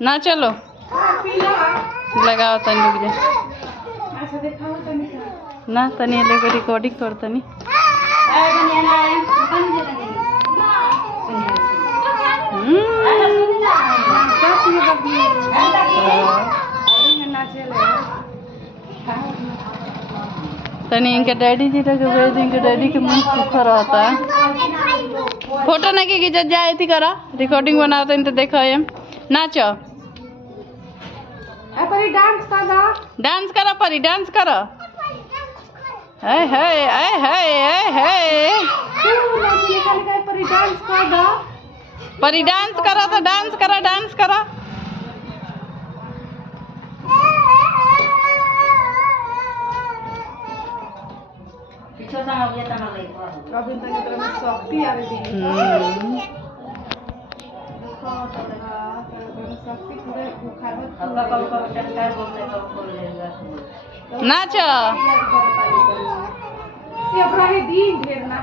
ना चलो लगाओ तनी रुक जा ना तनी लेको रिकॉर्डिंग कर तनी तनी इनके डैडी जी तक भेज इनके डैडी के मुंह सूखा रहता है। फोटो ना की खींच जाए थी करा रिकॉर्डिंग बनाओ तो इनते देखो एम नाचो परी डांस करो परी डांस करो हाय हाय हाय हाय हाय परी डांस करो तो डांस करो डांस करो अभी तक इतना में शक्ति आ रही शक्ति पूरे नाचो ये अपना दिन ढेर ना